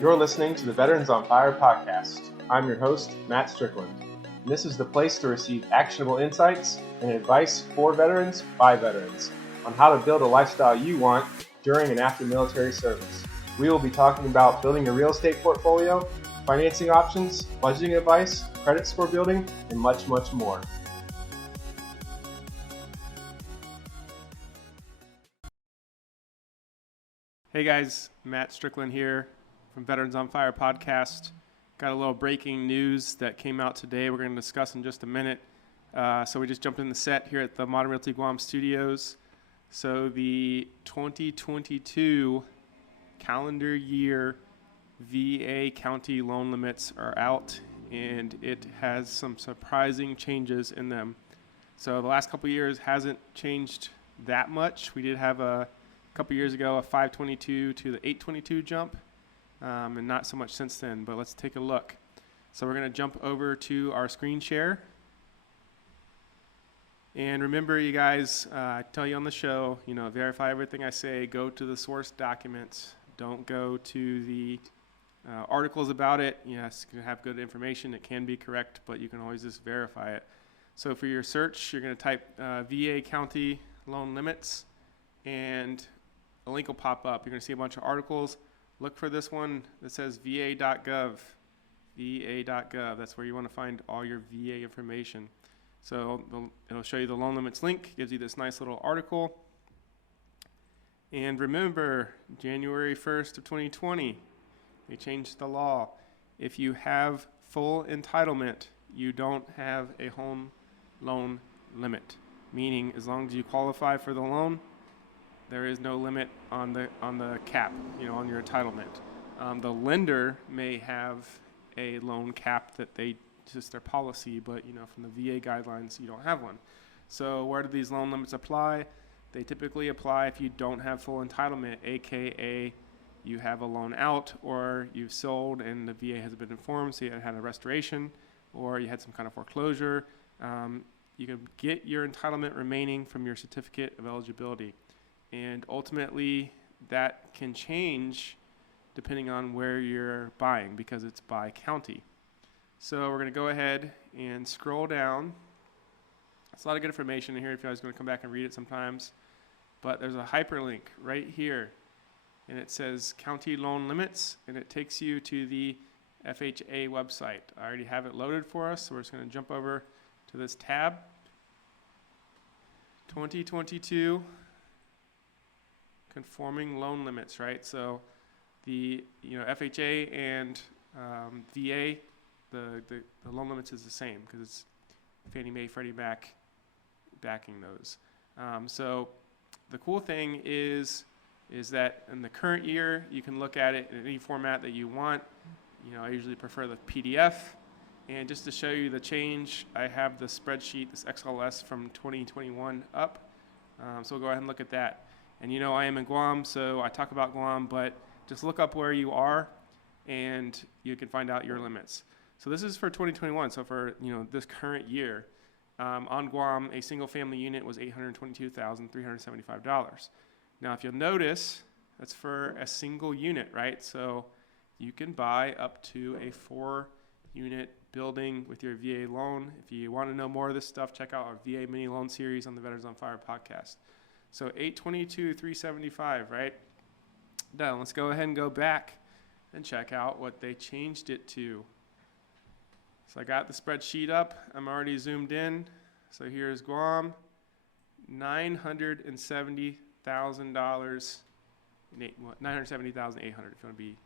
You're listening to the Veterans on Fire podcast. I'm your host, Matt Strickland. And this is the place to receive actionable insights and advice for veterans by veterans on how to build a lifestyle you want during and after military service. We will be talking about building a real estate portfolio, financing options, budgeting advice, credit score building, and much, much more. Hey guys, Matt Strickland here from Veterans on Fire podcast. Got a little breaking news that came out today we're going to discuss in just a minute. So we just jumped in the set here at the Modern Realty Guam studios. So the 2022 calendar year VA county loan limits are out, and it has some surprising changes in them. So the last couple of years hasn't changed that much. We did have a couple years ago a 522 to the 822 jump, and not so much since then, but let's take a look. So we're going to jump over to our screen share. And remember, you guys, I tell you on the show, verify everything I say. Go to the source documents. Don't go to the articles about it. Yes, you can have good information. It can be correct, but you can always just verify it. So for your search, you're going to type VA county loan limits, and a link will pop up. You're going to see a bunch of articles. Look for this one that says va.gov. va.gov. That's where you want to find all your VA information. So it'll show you the loan limits link, gives you this nice little article. And remember, January 1st of 2020, they changed the law. If you have full entitlement, you don't have a home loan limit. Meaning, as long as you qualify for the loan, there is no limit on the cap, on your entitlement. The lender may have a loan cap that just their policy, but from the VA guidelines, you don't have one. So where do these loan limits apply? They typically apply if you don't have full entitlement, aka you have a loan out, or you've sold and the VA has been informed, so you had a restoration, or you had some kind of foreclosure. You can get your entitlement remaining from your certificate of eligibility. And ultimately, that can change depending on where you're buying, because it's by county. So we're going to go ahead and scroll down. It's a lot of good information in here if you guys are going to come back and read it sometimes. But there's a hyperlink right here, and it says County Loan Limits, and it takes you to the FHA website. I already have it loaded for us, so we're just going to jump over to this tab. 2022 conforming loan limits, right? So the FHA and VA, the loan limits is the same because it's Fannie Mae, Freddie Mac backing those. So the cool thing is that in the current year, you can look at it in any format that you want. I usually prefer the PDF. And just to show you the change, I have the spreadsheet, this XLS from 2021 up. So we'll go ahead and look at that. And I am in Guam, so I talk about Guam, but just look up where you are and you can find out your limits. So this is for 2021. So for this current year, on Guam, a single family unit was $822,375. Now, if you'll notice, that's for a single unit, right? So you can buy up to a 4-unit building with your VA loan. If you want to know more of this stuff, check out our VA mini loan series on the Veterans on Fire podcast. So $822,375, right? Now let's go ahead and go back and check out what they changed it to. So I got the spreadsheet up. I'm already zoomed in. So here's Guam, $970,000, $970,800 if you want to be,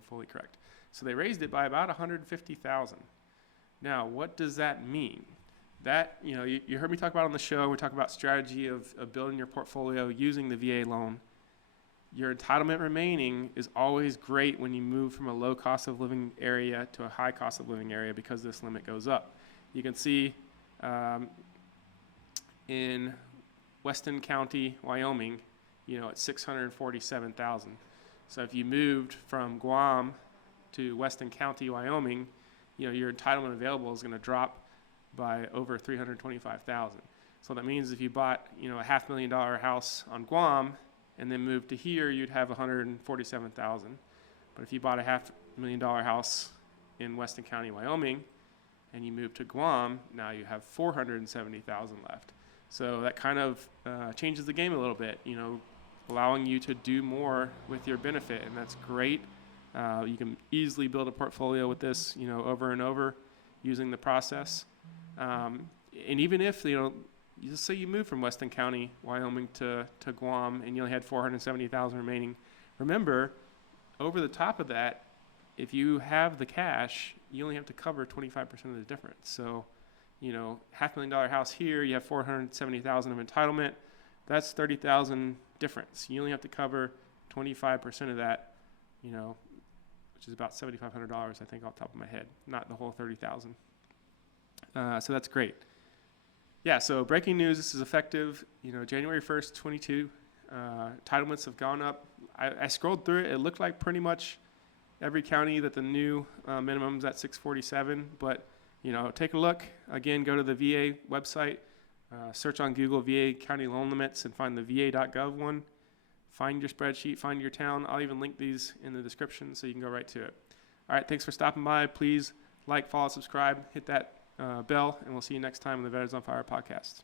fully correct. So they raised it by about $150,000. Now, what does that mean? That, you heard me talk about on the show, we talk about strategy of building your portfolio using the VA loan. Your entitlement remaining is always great when you move from a low cost of living area to a high cost of living area because this limit goes up. You can see in Weston County, Wyoming, it's $647,000. So if you moved from Guam to Weston County, Wyoming, your entitlement available is going to drop by over $325,000. So that means if you bought, a $500,000 house on Guam, and then moved to here, you'd have $147,000. But if you bought a $500,000 house in Weston County, Wyoming, and you moved to Guam, now you have $470,000 left. So that kind of changes the game a little bit, allowing you to do more with your benefit, and that's great. You can easily build a portfolio with this, over and over using the process. And even if, you just say you moved from Weston County, Wyoming to Guam, and you only had $470,000 remaining. Remember, over the top of that, if you have the cash, you only have to cover 25% of the difference. So, $500,000 house here, you have $470,000 of entitlement. That's $30,000 difference. You only have to cover 25% of that, which is about $7,500, I think, off the top of my head, not the whole $30,000. So that's great. Yeah, so breaking news, this is effective, January 1st, 22. Entitlements have gone up. I scrolled through it. It looked like pretty much every county that the new minimum's at 647. But, take a look. Again, go to the VA website. Search on Google VA county loan limits and find the va.gov one. Find your spreadsheet, find your town. I'll even link these in the description so you can go right to it. All right, thanks for stopping by. Please like, follow, subscribe, hit that bell, and we'll see you next time on the Veterans on Fire podcast.